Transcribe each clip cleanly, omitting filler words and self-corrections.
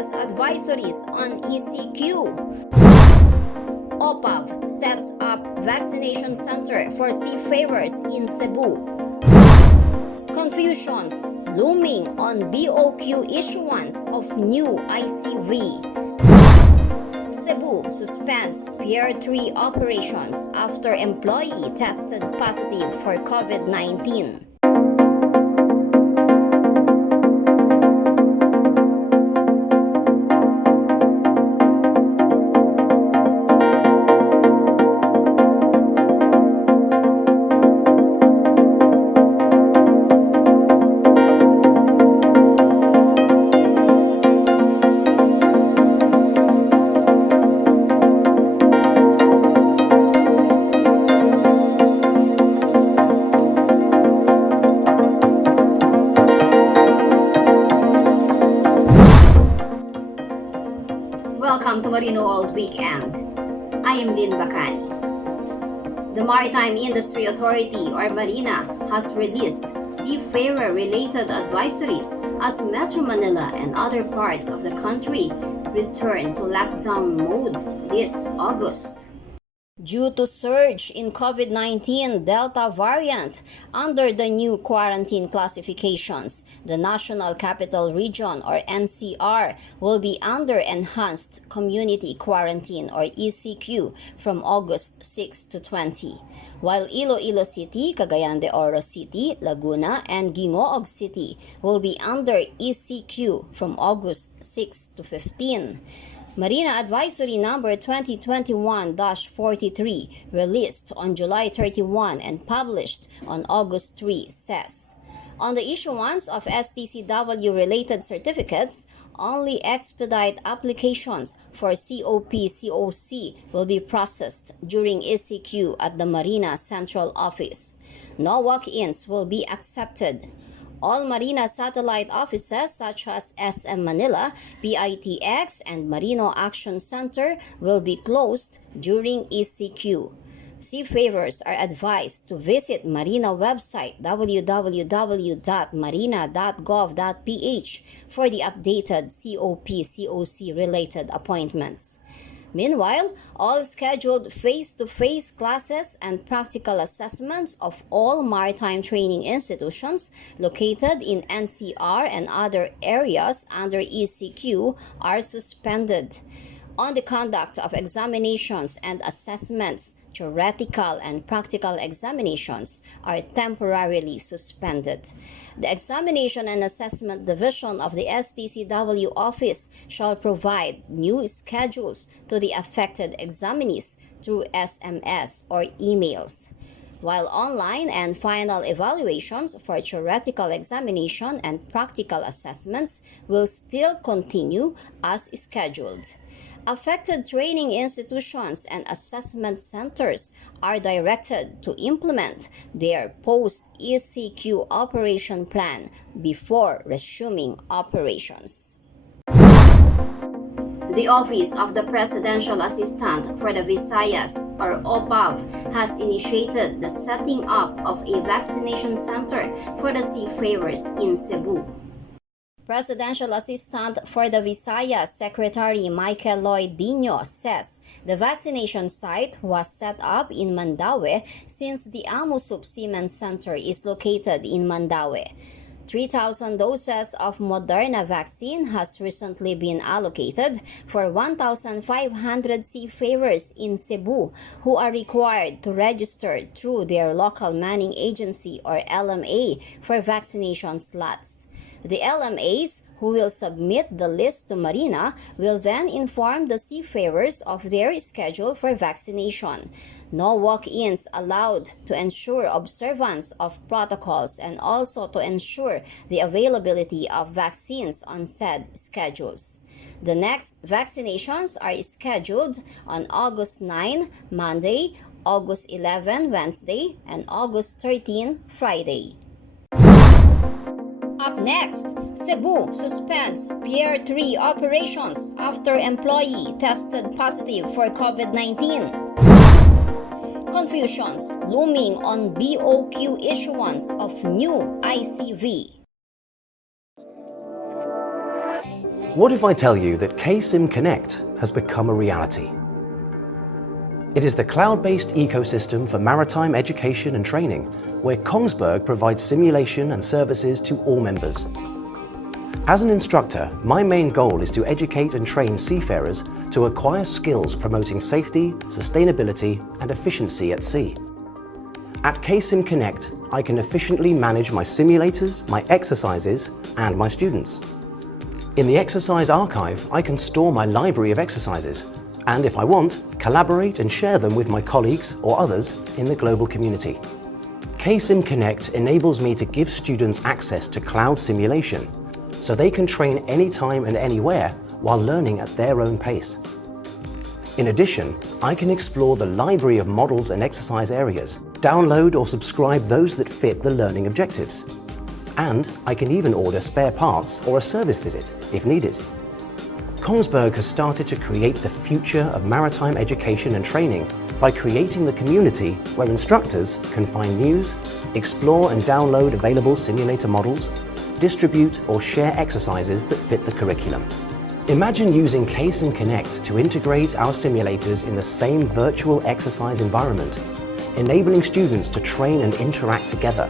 releases advisories on ECQ. OPAV sets up vaccination center for seafarers in Cebu. Confusions looming on BOQ issuance of new ICV. Cebu suspends PIER 3 operations after employee tested positive for COVID-19. Welcome to Marino World Weekend. I am Lynn Bacani. The Maritime Industry Authority or MARINA has released seafarer-related advisories as Metro Manila and other parts of the country return to lockdown mode this August. Due to surge in COVID-19 Delta variant under the new quarantine classifications, the National Capital Region or NCR will be under enhanced community quarantine or ECQ from August 6 to 20, while Iloilo City, Cagayan de Oro City, Laguna, and Guingoog City will be under ECQ from August 6 to 15. Marina Advisory Number 2021-43, released on July 31 and published on August 3, says, on the issuance of STCW-related certificates, only expedite applications for COP/COC will be processed during ECQ at the Marina Central Office. No walk-ins will be accepted. All Marina satellite offices such as SM Manila, PITX, and Marino Action Center will be closed during ECQ. Seafarers are advised to visit Marina website www.marina.gov.ph for the updated COP/COC related appointments. Meanwhile, all scheduled face-to-face classes and practical assessments of all maritime training institutions located in NCR and other areas under ECQ are suspended. On the conduct of examinations and assessments, theoretical and practical examinations are temporarily suspended. The Examination and Assessment Division of the STCW office shall provide new schedules to the affected examinees through SMS or emails, while online and final evaluations for theoretical examination and practical assessments will still continue as scheduled. Affected training institutions and assessment centers are directed to implement their post-ECQ operation plan before resuming operations. The Office of the Presidential Assistant for the Visayas, or OPAV, has initiated the setting up of a vaccination center for the seafarers in Cebu. Presidential Assistant for the Visayas Secretary Michael Lloyd Dino says the vaccination site was set up in Mandaue since the Amusup Seamen Center is located in Mandaue. 3,000 doses of Moderna vaccine has recently been allocated for 1,500 seafarers in Cebu who are required to register through their local manning agency or LMA for vaccination slots. The LMAs, who will submit the list to Marina, will then inform the seafarers of their schedule for vaccination. No walk-ins allowed to ensure observance of protocols and also to ensure the availability of vaccines on said schedules. The next vaccinations are scheduled on August 9, Monday, August 11, Wednesday, and August 13, Friday. Up next, Cebu suspends PIER 3 operations after employee tested positive for COVID-19. Confusions looming on BOQ issuance of new ICV. What if I tell you that KSIM Connect has become a reality? It is the cloud-based ecosystem for maritime education and training, where Kongsberg provides simulation and services to all members. As an instructor, my main goal is to educate and train seafarers to acquire skills promoting safety, sustainability, and efficiency at sea. At KSIM Connect, I can efficiently manage my simulators, my exercises, and my students. In the exercise archive, I can store my library of exercises, and if I want, collaborate and share them with my colleagues or others in the global community. KSIM Connect enables me to give students access to cloud simulation, so they can train anytime and anywhere while learning at their own pace. In addition, I can explore the library of models and exercise areas, download or subscribe those that fit the learning objectives. And I can even order spare parts or a service visit if needed. Kongsberg has started to create the future of maritime education and training by creating the community where instructors can find news, explore and download available simulator models, distribute or share exercises that fit the curriculum. Imagine using KSIM Connect to integrate our simulators in the same virtual exercise environment, enabling students to train and interact together.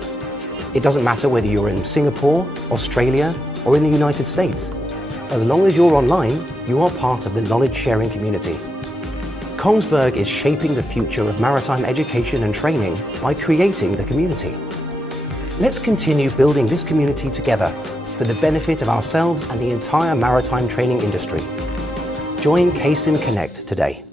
It doesn't matter whether you're in Singapore, Australia, or in the United States. As long as you're online, you are part of the knowledge-sharing community. Kongsberg is shaping the future of maritime education and training by creating the community. Let's continue building this community together for the benefit of ourselves and the entire maritime training industry. Join KSIM Connect today.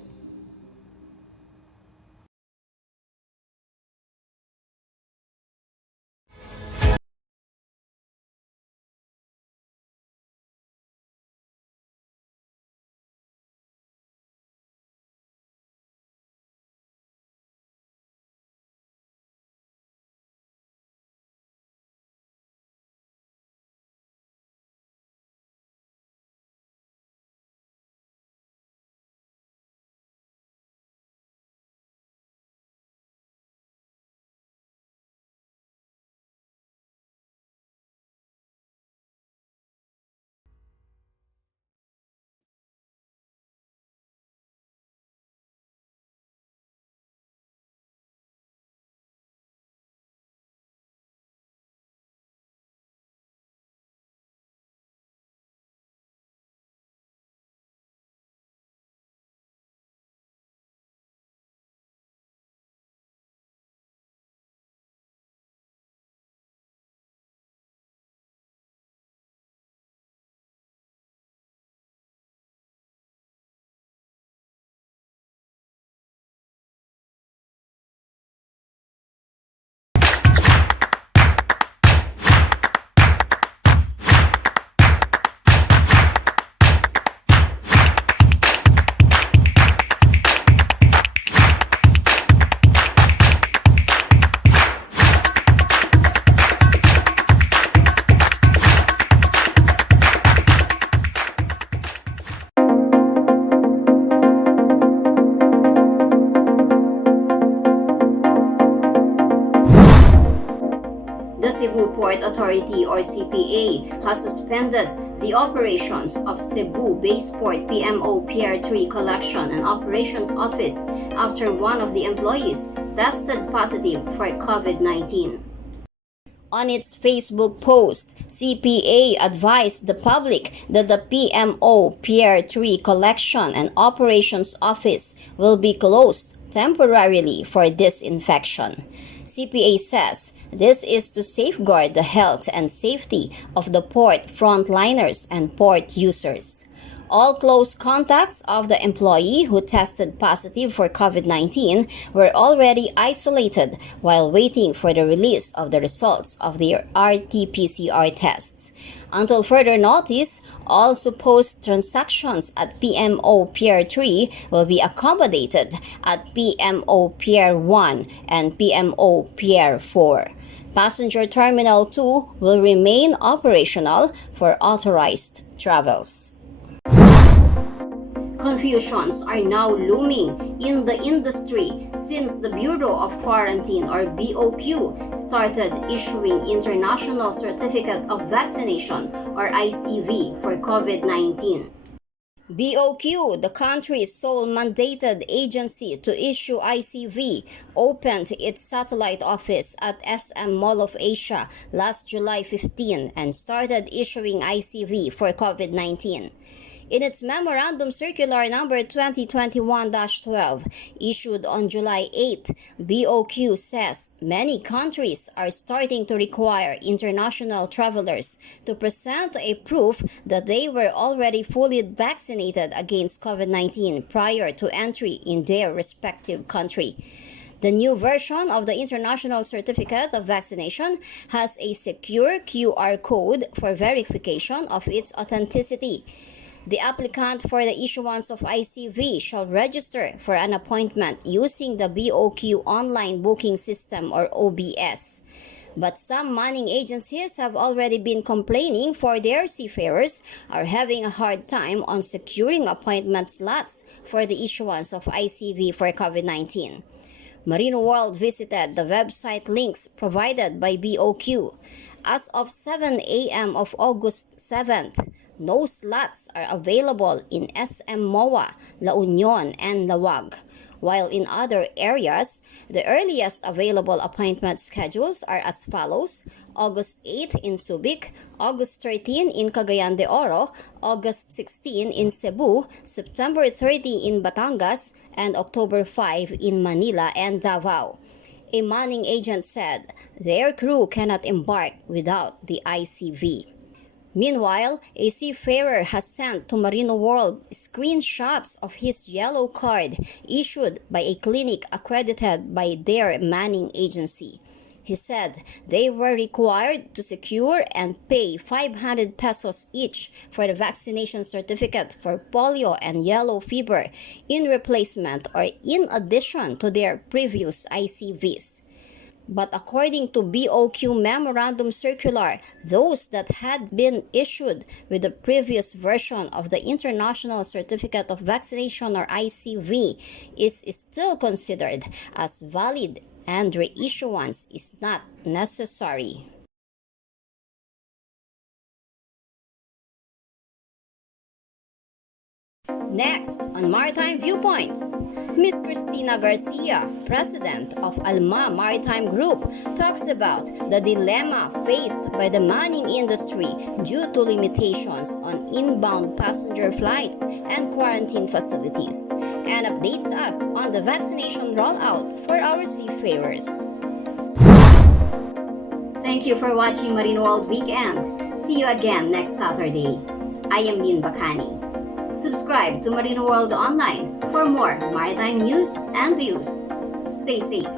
The Cebu Port Authority or CPA has suspended the operations of Cebu Baseport PMO PIER 3 Collection and Operations Office after one of the employees tested positive for COVID-19. On its Facebook post, CPA advised the public that the PMO PIER 3 Collection and Operations Office will be closed temporarily for disinfection. CPA says this is to safeguard the health and safety of the port frontliners and port users. All close contacts of the employee who tested positive for COVID-19 were already isolated while waiting for the release of the results of their RT-PCR tests. Until further notice, all supposed transactions at PMO PIER 3 will be accommodated at PMO PIER 1 and PMO PIER 4. Passenger Terminal 2 will remain operational for authorized travels. Confusions are now looming in the industry since the Bureau of Quarantine or BOQ started issuing International Certificate of Vaccination or ICV for COVID-19. BOQ, the country's sole mandated agency to issue ICV, opened its satellite office at SM Mall of Asia last July 15 and started issuing ICV for COVID-19. In its Memorandum Circular number 2021-12, issued on July 8, BOQ says many countries are starting to require international travelers to present a proof that they were already fully vaccinated against COVID-19 prior to entry in their respective country. The new version of the International Certificate of Vaccination has a secure QR code for verification of its authenticity. The applicant for the issuance of ICV shall register for an appointment using the BOQ online booking system or OBS. But some manning agencies have already been complaining for their seafarers are having a hard time on securing appointment slots for the issuance of ICV for COVID-19. Marino World visited the website links provided by BOQ. As of 7 a.m. of August 7th, no slots are available in SM MOA, La Union, and Lawag, while in other areas, the earliest available appointment schedules are as follows: August 8 in Subic, August 13 in Cagayan de Oro, August 16 in Cebu, September 30 in Batangas, and October 5 in Manila and Davao. A manning agent said their crew cannot embark without the ICV. Meanwhile, a seafarer has sent to Marino World screenshots of his yellow card issued by a clinic accredited by their manning agency. He said they were required to secure and pay 500 pesos each for the vaccination certificate for polio and yellow fever in replacement or in addition to their previous ICVs. But according to BOQ Memorandum Circular, those that had been issued with the previous version of the International Certificate of Vaccination or ICV is still considered as valid and reissuance is not necessary. Next, on Maritime Viewpoints, Ms. Cristina Garcia, President of Alma Maritime Group, talks about the dilemma faced by the manning industry due to limitations on inbound passenger flights and quarantine facilities, and updates us on the vaccination rollout for our seafarers. Thank you for watching Marine World Weekend. See you again next Saturday. I am Lynn Bacani. Subscribe to Marino World Online for more maritime news and views. Stay safe.